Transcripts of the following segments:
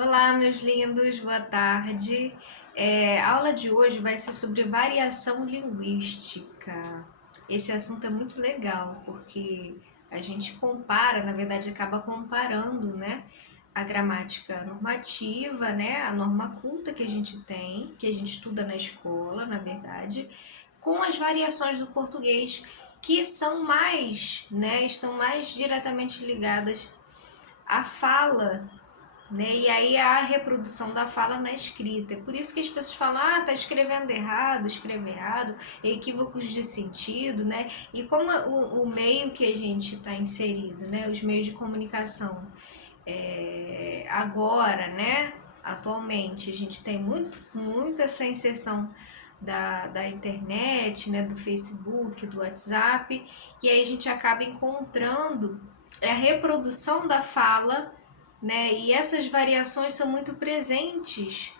Olá, meus lindos, boa tarde. A aula de hoje vai ser sobre variação linguística. Esse assunto é muito legal porque a gente compara, na verdade, acaba comparando, né, a gramática normativa, né, a norma culta que a gente tem, que a gente estuda na escola, na verdade, com as variações do português que são mais, né, estão mais diretamente ligadas à fala, né? E aí a reprodução da fala na escrita. É por isso que as pessoas falam, tá escrevendo errado, escreve errado, equívocos de sentido, né? E como o meio que a gente está inserido, né? Os meios de comunicação, agora, né? Atualmente, a gente tem muito essa inserção da internet, né? Do Facebook, do WhatsApp, e aí a gente acaba encontrando a reprodução da fala, né? E essas variações são muito presentes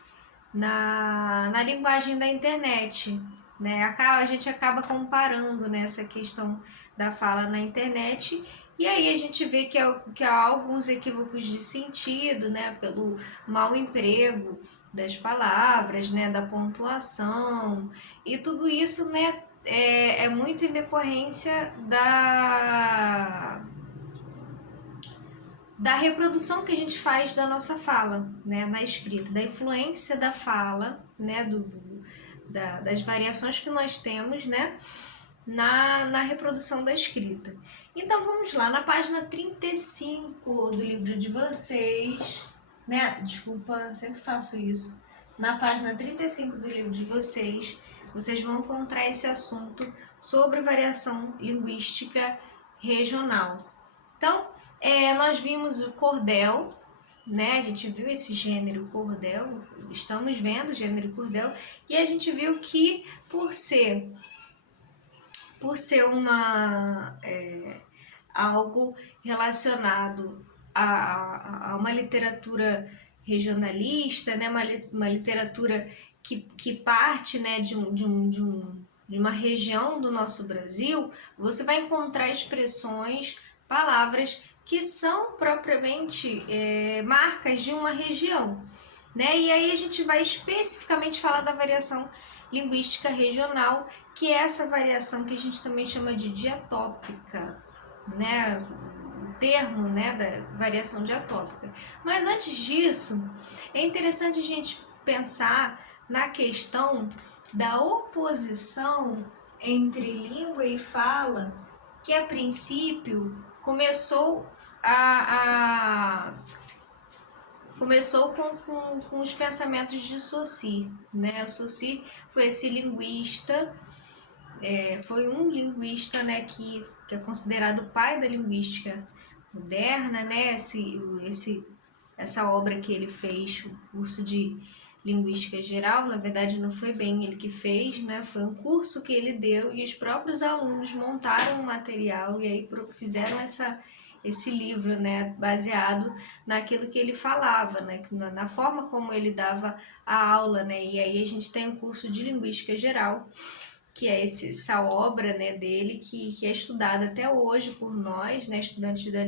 na linguagem da internet, né? A gente acaba comparando nessa questão da fala na internet e aí a gente vê que há alguns equívocos de sentido, né? Pelo mau emprego das palavras, né? Da pontuação e tudo isso, né? É muito em decorrência da reprodução que a gente faz da nossa fala, né, na escrita, da influência da fala, né, das variações que nós temos, né, na reprodução da escrita. Então vamos lá, na página 35 do livro de vocês, né, desculpa, sempre faço isso, na página 35 do livro de vocês, vocês vão encontrar esse assunto sobre variação linguística regional. Então, nós vimos o cordel, né? A gente viu esse gênero cordel, estamos vendo o gênero cordel, e a gente viu que por ser algo relacionado a uma literatura regionalista, né? Uma literatura que parte, né, de uma região do nosso Brasil, você vai encontrar expressões, palavras que são propriamente marcas de uma região, né? E aí a gente vai especificamente falar da variação linguística regional, que é essa variação que a gente também chama de diatópica, né? O termo, né, da variação diatópica. Mas antes disso, é interessante a gente pensar na questão da oposição entre língua e fala, que a princípio começou com os pensamentos de Saussure, né? O Saussure foi esse linguista, foi um linguista, né, que é considerado o pai da linguística moderna, né? Essa obra que ele fez, o curso de linguística geral, na verdade não foi bem ele que fez, né? Foi um curso que ele deu e os próprios alunos montaram o material e aí fizeram esse livro, né, baseado naquilo que ele falava, né, na forma como ele dava a aula, né, e aí a gente tem o curso de linguística geral, que é essa obra, né, dele que é estudada até hoje por nós, né, estudantes da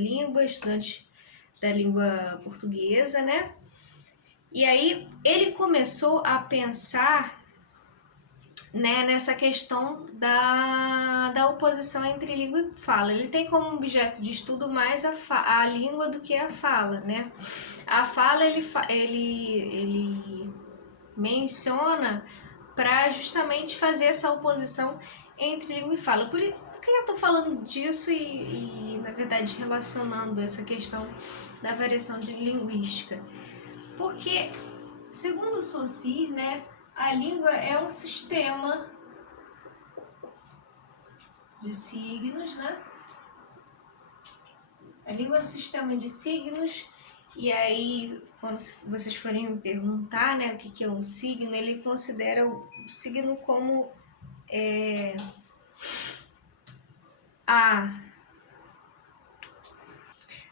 língua portuguesa, né, e aí ele começou a pensar, né, nessa questão da oposição entre língua e fala. Ele tem como objeto de estudo mais a língua do que a fala, né? A fala ele menciona para justamente fazer essa oposição entre língua e fala. Por que eu estou falando disso na verdade, relacionando essa questão da variação de linguística? Porque, segundo Saussure, né, a língua é um sistema de signos, né? A língua é um sistema de signos, e aí, quando vocês forem me perguntar, né, o que é um signo, ele considera o signo como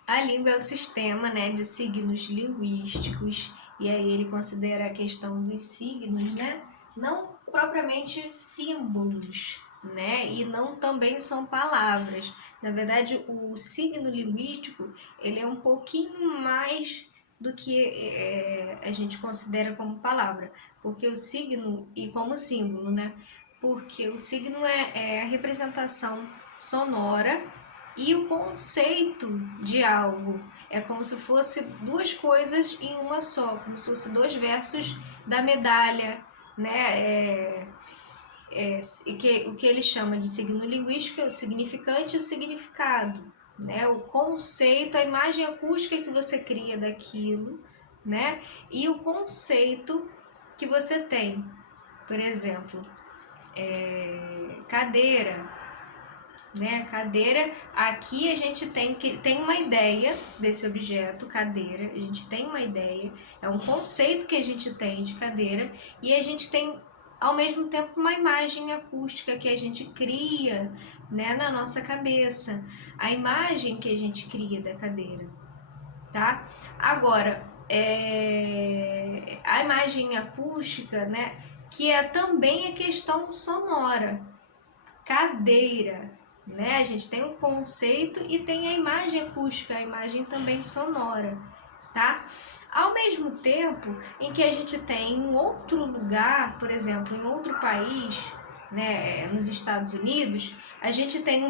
a língua é um sistema, né, de signos linguísticos, e aí ele considera a questão dos signos, né, não propriamente símbolos, né, e não também são palavras. Na verdade, o signo linguístico, ele é um pouquinho mais do que a gente considera como palavra, porque o signo, e como símbolo, né? Porque o signo é a representação sonora e o conceito de algo. É como se fosse duas coisas em uma só, como se fosse dois versos da medalha, né? O que ele chama de signo linguístico é o significante e o significado, né? O conceito, a imagem acústica que você cria daquilo, né? E o conceito que você tem. Por exemplo, cadeira, né? Cadeira, aqui a gente tem uma ideia desse objeto, cadeira, a gente tem uma ideia, é um conceito que a gente tem de cadeira, e a gente tem ao mesmo tempo uma imagem acústica que a gente cria, né, na nossa cabeça, a imagem que a gente cria da cadeira, tá? Agora, a imagem acústica, né, que é também a questão sonora, cadeira, né? A gente tem um conceito e tem a imagem acústica, a imagem também sonora, tá? Ao mesmo tempo em que a gente tem em outro lugar, por exemplo, em outro país, né, nos Estados Unidos, a gente tem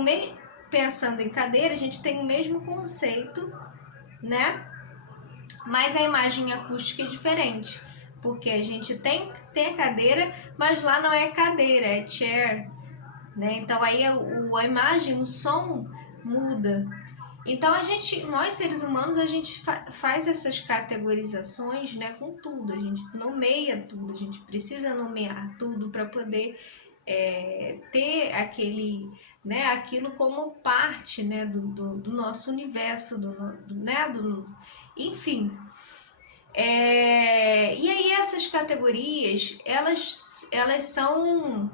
pensando em cadeira, a gente tem o mesmo conceito, né? Mas a imagem acústica é diferente, porque a gente tem a cadeira, mas lá não é cadeira, é chair, né? Então aí a imagem, o som muda. Então nós seres humanos, a gente faz essas categorizações, né, com tudo, a gente nomeia tudo, a gente precisa nomear tudo para poder ter né, aquilo como parte, né, do nosso universo, enfim. E aí essas categorias, elas são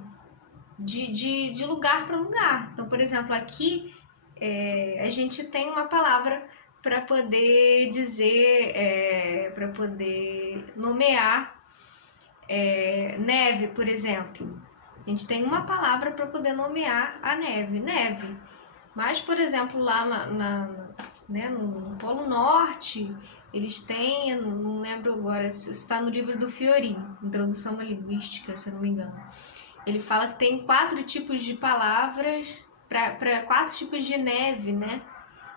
de lugar para lugar. Então, por exemplo, aqui a gente tem uma palavra para poder dizer, para poder nomear neve, por exemplo. A gente tem uma palavra para poder nomear a neve, neve. Mas, por exemplo, lá né, no Polo Norte, eles têm, eu não lembro agora, está no livro do Fiorin, Introdução à Linguística, se eu não me engano. Ele fala que tem 4 tipos de palavras para 4 tipos de neve, né?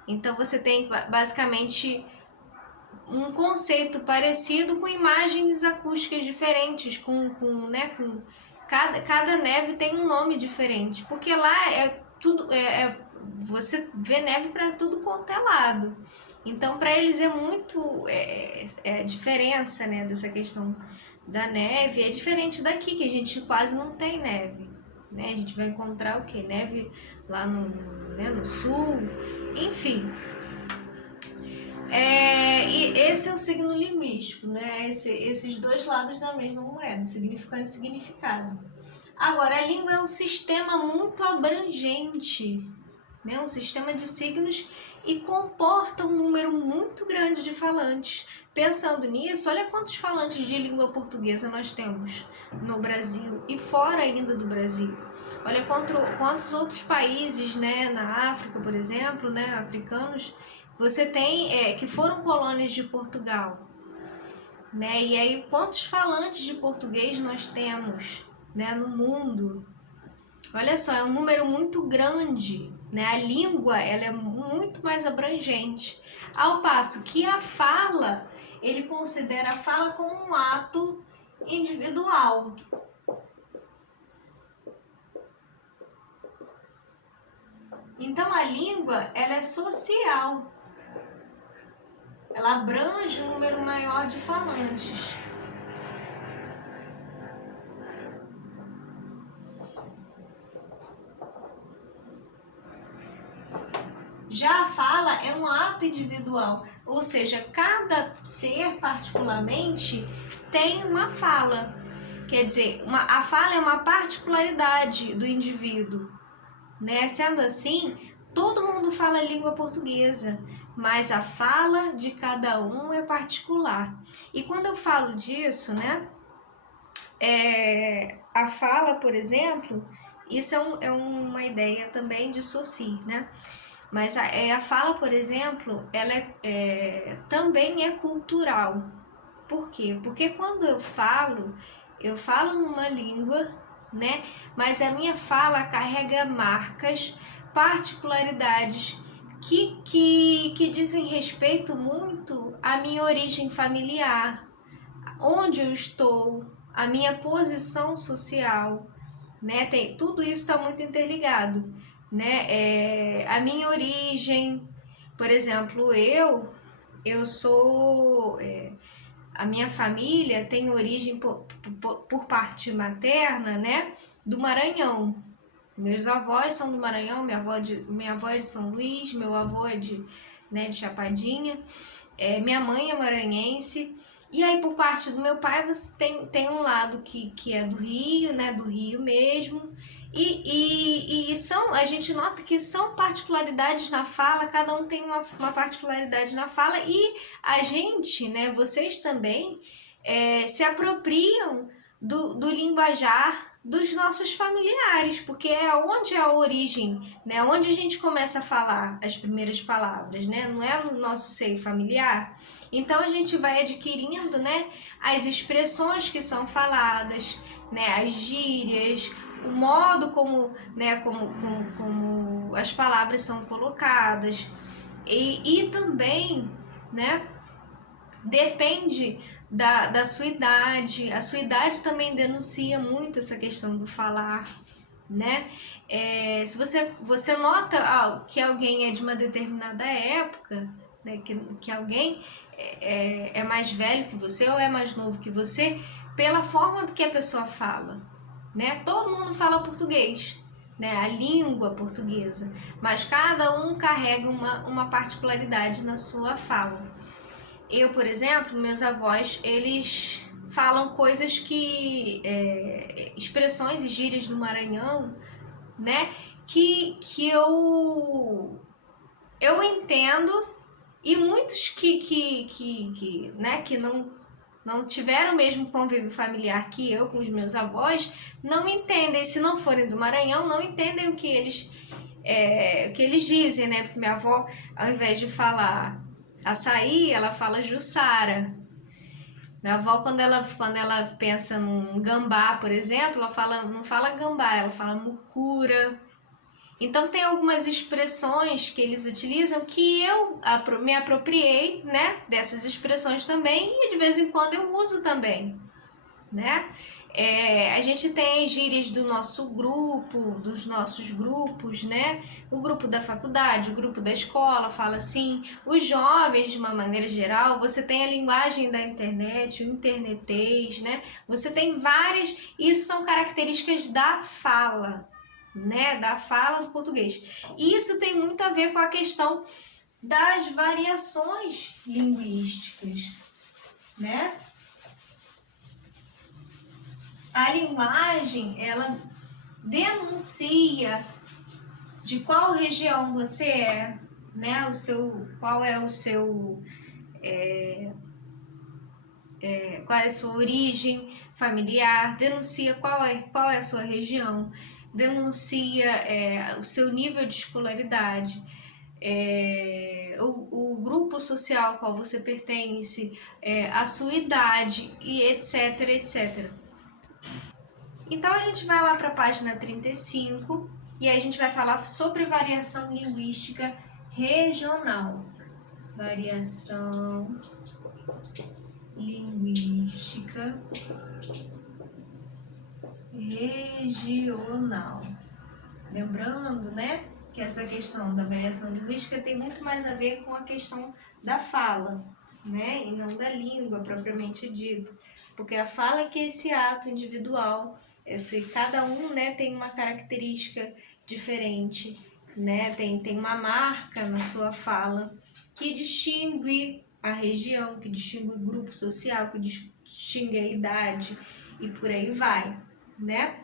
Então você tem basicamente um conceito parecido com imagens acústicas diferentes, cada neve tem um nome diferente, porque lá é tudo, você vê neve para tudo quanto é lado. Então para eles é muito a diferença, né, dessa questão da neve é diferente daqui, que a gente quase não tem neve, né? A gente vai encontrar o que? Neve lá no sul, enfim. E esse é o signo linguístico, né? Esses dois lados da mesma moeda, significante e significado. Agora, a língua é um sistema muito abrangente, né? Um sistema de signos e comporta um número muito grande de falantes. Pensando nisso, olha quantos falantes de língua portuguesa nós temos no Brasil e fora ainda do Brasil. Olha quantos outros países, né, na África, por exemplo, né, africanos, você tem que foram colônias de Portugal, né? E aí quantos falantes de português nós temos, né, no mundo? Olha só, é um número muito grande, né? A língua, ela é muito mais abrangente, ao passo que a fala, ele considera a fala como um ato individual. Então a língua, ela é social. Ela abrange um número maior de falantes. Já a fala é um ato individual, ou seja, cada ser particularmente tem uma fala. Quer dizer, a fala é uma particularidade do indivíduo, né? Sendo assim, todo mundo fala a língua portuguesa, mas a fala de cada um é particular. E quando eu falo disso, né? A fala, por exemplo, isso é uma ideia também de Saussure, né? Mas a fala, por exemplo, ela também é cultural. Por quê? Porque quando eu falo numa língua, né? Mas a minha fala carrega marcas, particularidades que dizem respeito muito à minha origem familiar, onde eu estou, a minha posição social, né? Tudo isso está muito interligado, né? A minha origem, por exemplo, eu sou a minha família tem origem por parte materna, né? Do Maranhão. Meus avós são do Maranhão, minha avó é de São Luís, meu avô é de Chapadinha, minha mãe é maranhense. E aí, por parte do meu pai, você tem um lado que é do Rio, né? Do Rio mesmo. A gente nota que são particularidades na fala, cada um tem uma particularidade na fala, e a gente, né? Vocês também se apropriam do linguajar dos nossos familiares, porque é onde é a origem, né? Onde a gente começa a falar as primeiras palavras, né? Não é no nosso seio familiar. Então a gente vai adquirindo, né, as expressões que são faladas, né, as gírias, o modo como as palavras são colocadas, e também, né, depende da sua idade. A sua idade também denuncia muito essa questão do falar, né? Se você nota que alguém é de uma determinada época, né? Que alguém é mais velho que você ou é mais novo que você, pela forma do que a pessoa fala, né? Todo mundo fala português, né? A língua portuguesa, mas cada um carrega uma particularidade na sua fala. Eu, por exemplo, meus avós, eles falam coisas expressões e gírias do Maranhão, né? Que eu entendo, e muitos né, que não tiveram o mesmo convívio familiar que eu com os meus avós, não entendem. Se não forem do Maranhão, não entendem o que eles dizem, né? Porque minha avó, ao invés de falar açaí, ela fala Jussara. Minha avó, quando ela pensa num gambá, por exemplo, não fala gambá, ela fala mucura. Então tem algumas expressões que eles utilizam que eu me apropriei, né, dessas expressões também, e de vez em quando eu uso também, né? A gente tem as gírias do nosso grupo, dos nossos grupos, né? O grupo da faculdade, o grupo da escola fala assim. Os jovens, de uma maneira geral, você tem a linguagem da internet, o internetês, né? Você tem várias, isso são características da fala, né? Da fala do português. Isso tem muito a ver com a questão das variações linguísticas, né? A linguagem, ela denuncia de qual região você né? Qual é o seu, qual é a sua origem familiar, denuncia qual é a sua região, denuncia o seu nível de escolaridade, o grupo social ao qual você pertence, a sua idade, e etc, etc. Então a gente vai lá para a página 35 e aí a gente vai falar sobre variação linguística regional. Variação linguística regional. Lembrando, né, que essa questão da variação linguística tem muito mais a ver com a questão da fala, né, e não da língua propriamente dito, porque a fala é que é esse ato individual, cada um, né, tem uma característica diferente, né, tem uma marca na sua fala que distingue a região, que distingue o grupo social, que distingue a idade e por aí vai, né?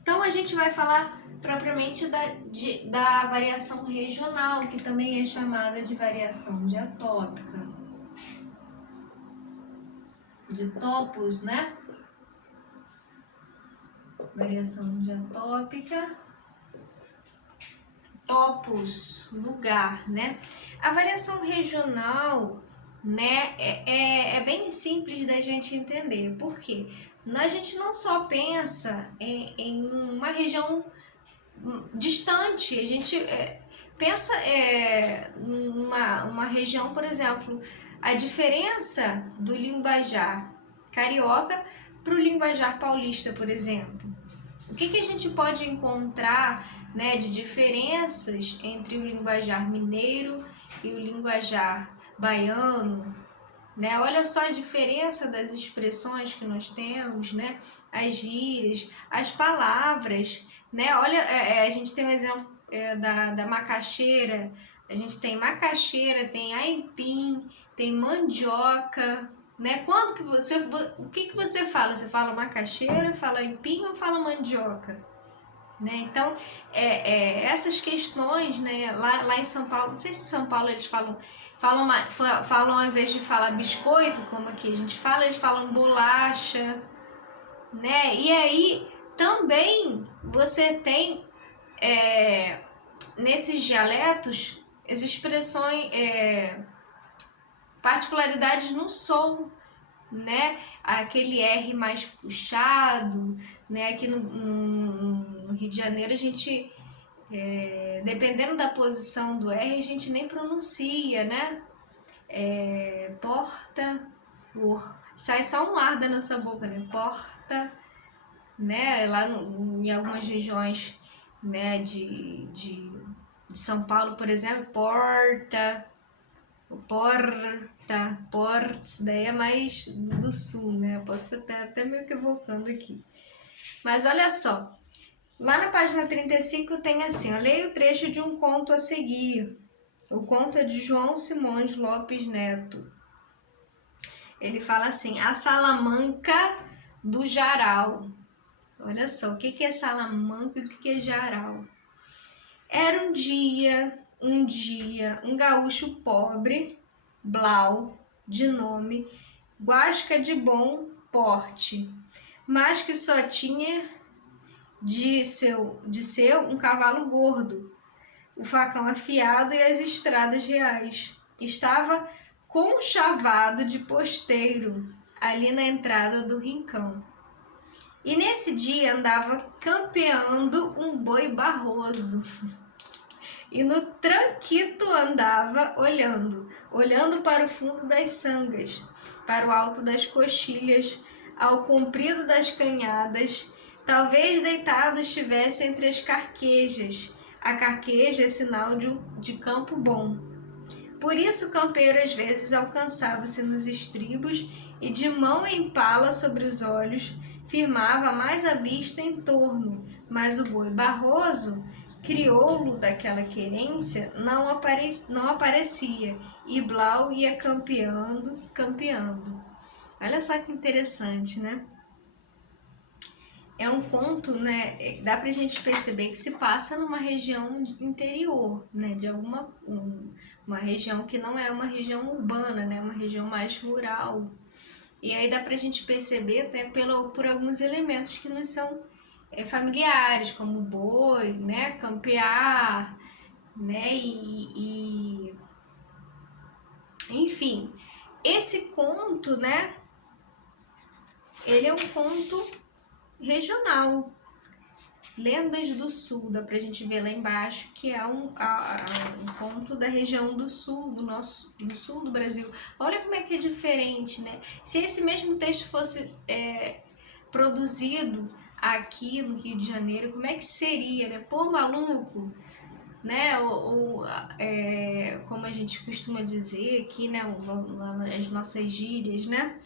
Então a gente vai falar propriamente da variação regional, que também é chamada de variação diatópica. De topos, né? Variação diatópica. topos, lugar, né? A variação regional, né, é bem simples da gente entender. Por quê? A gente não só pensa em uma região distante, a gente pensa numa região, por exemplo, a diferença do linguajar carioca para o linguajar paulista, por exemplo. O que a gente pode encontrar, né, de diferenças entre o linguajar mineiro e o linguajar baiano, né? Olha só a diferença das expressões que nós temos, né? As gírias, as palavras, né? Olha, a gente tem um exemplo da macaxeira, a gente tem macaxeira, tem aipim, tem mandioca, né? Quando que o que você fala? Você fala macaxeira, fala aipim ou fala mandioca? Né? Então, essas questões, né, lá em São Paulo, não sei se em São Paulo eles falam ao invés de falar biscoito, como aqui a gente fala, eles falam bolacha, né? E aí também você tem nesses dialetos as expressões, particularidades no som, né? Aquele R mais puxado, né? Aqui no Rio de Janeiro a gente, dependendo da posição do R, a gente nem pronuncia, né? Porta, sai só um ar da nossa boca, né? Porta, né? Lá em algumas regiões, né? De São Paulo, por exemplo, porta, portas, daí é mais do sul, né? Eu posso estar até meio que evocando aqui. Mas olha só, lá na página 35 tem assim, ó, leia o trecho de um conto a seguir. O conto é de João Simões Lopes Neto. Ele fala assim, a Salamanca do Jaral. Olha só, o que é Salamanca e o que é Jaral? Era um dia, um gaúcho pobre, Blau, de nome, guasca de bom porte, mas que só tinha de seu um cavalo gordo, o facão afiado e as estradas reais. Estava conchavado de posteiro, ali na entrada do rincão. E nesse dia andava campeando um boi barroso. E no tranquito andava olhando para o fundo das sangas, para o alto das coxilhas, ao comprido das canhadas, talvez deitado estivesse entre as carquejas. A carqueja é sinal de campo bom. Por isso o campeiro às vezes alcançava-se nos estribos e de mão em pala sobre os olhos, firmava mais a vista em torno, mas o boi barroso, crioulo daquela querência, não aparecia, e Blau ia campeando. Olha só que interessante, né? É um conto, né? Dá pra gente perceber que se passa numa região interior, né? De uma região que não é uma região urbana, né? Uma região mais rural. E aí dá pra gente perceber até por alguns elementos que nos são familiares, como boi, né? Campear, né? Enfim, esse conto, né? Ele é um conto regional. Lendas do Sul, dá pra gente ver lá embaixo, que é um conto da região do sul, do sul do Brasil. Olha como é que é diferente, né? Se esse mesmo texto fosse produzido aqui no Rio de Janeiro, como é que seria, né? Pô, maluco, né? Como a gente costuma dizer aqui, né? As nossas gírias, né?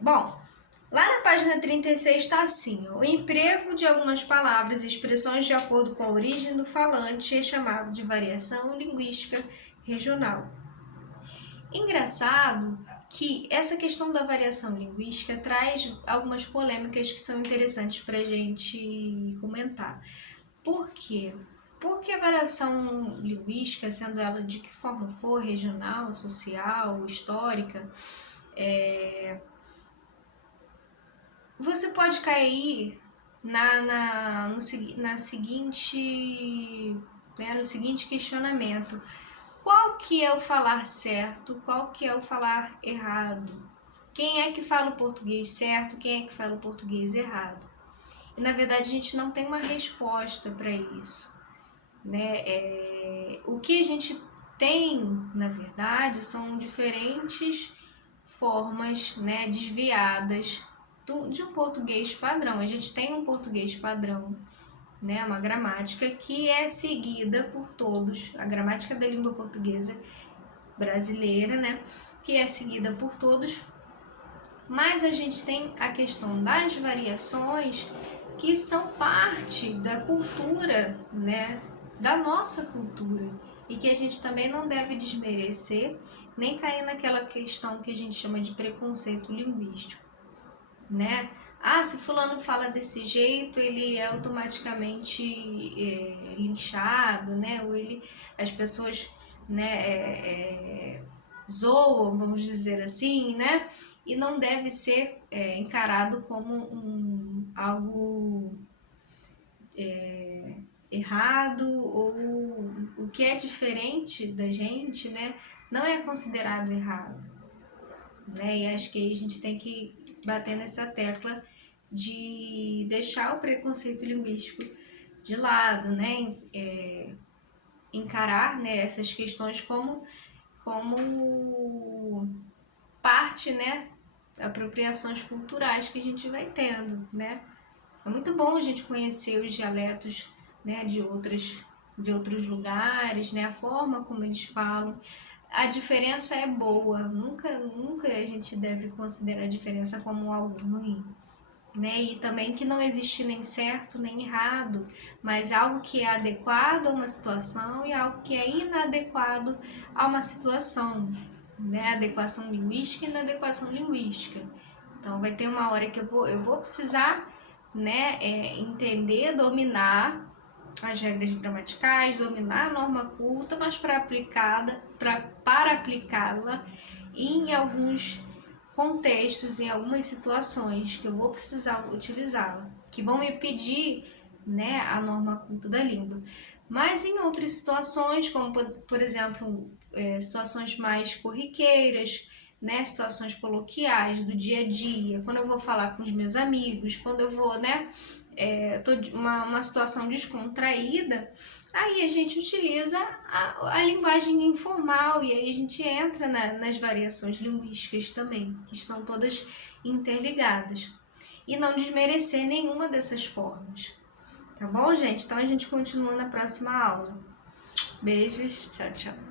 Bom, lá na página 36 está assim, ó, o emprego de algumas palavras e expressões de acordo com a origem do falante é chamado de variação linguística regional. Engraçado que essa questão da variação linguística traz algumas polêmicas que são interessantes para a gente comentar. Por quê? Porque a variação linguística, sendo ela de que forma for, regional, social, histórica, você pode cair no seguinte questionamento: qual que é o falar certo, qual que é o falar errado? Quem é que fala o português certo, quem é que fala o português errado? E na verdade a gente não tem uma resposta para isso, né? O que a gente tem, na verdade, são diferentes formas, né, desviadas de um português padrão. A gente tem um português padrão, né, uma gramática que é seguida por todos, a gramática da língua portuguesa brasileira, né, que é seguida por todos, mas a gente tem a questão das variações que são parte da cultura, né, da nossa cultura, e que a gente também não deve desmerecer, nem cair naquela questão que a gente chama de preconceito linguístico, né? Ah, se fulano fala desse jeito, ele é automaticamente linchado, né? Ou as pessoas, né, zoam, vamos dizer assim, né? E não deve ser encarado como algo errado, ou o que é diferente da gente, né? Não é considerado errado, né? E acho que aí a gente tem que bater nessa tecla de deixar o preconceito linguístico de lado, né? Encarar, né, essas questões como parte, né, apropriações culturais que a gente vai tendo, né? É muito bom a gente conhecer os dialetos, né, de outros lugares, né, a forma como eles falam. A diferença é boa, nunca a gente deve considerar a diferença como algo ruim, né? E também que não existe nem certo nem errado, mas algo que é adequado a uma situação e algo que é inadequado a uma situação, né? Adequação linguística e inadequação linguística. Então vai ter uma hora que eu vou precisar, né, entender, dominar as regras gramaticais, dominar a norma culta, mas para aplicá-la em alguns contextos, em algumas situações que eu vou precisar utilizá-la, que vão me pedir, né, a norma culta da língua. Mas em outras situações, como por exemplo, situações mais corriqueiras, né, situações coloquiais do dia a dia, quando eu vou falar com os meus amigos, quando eu vou, né, tô uma situação descontraída, aí a gente utiliza a linguagem informal, e aí a gente entra nas variações linguísticas também, que estão todas interligadas. E não desmerecer nenhuma dessas formas. Tá bom, gente? Então a gente continua na próxima aula. Beijos, tchau, tchau.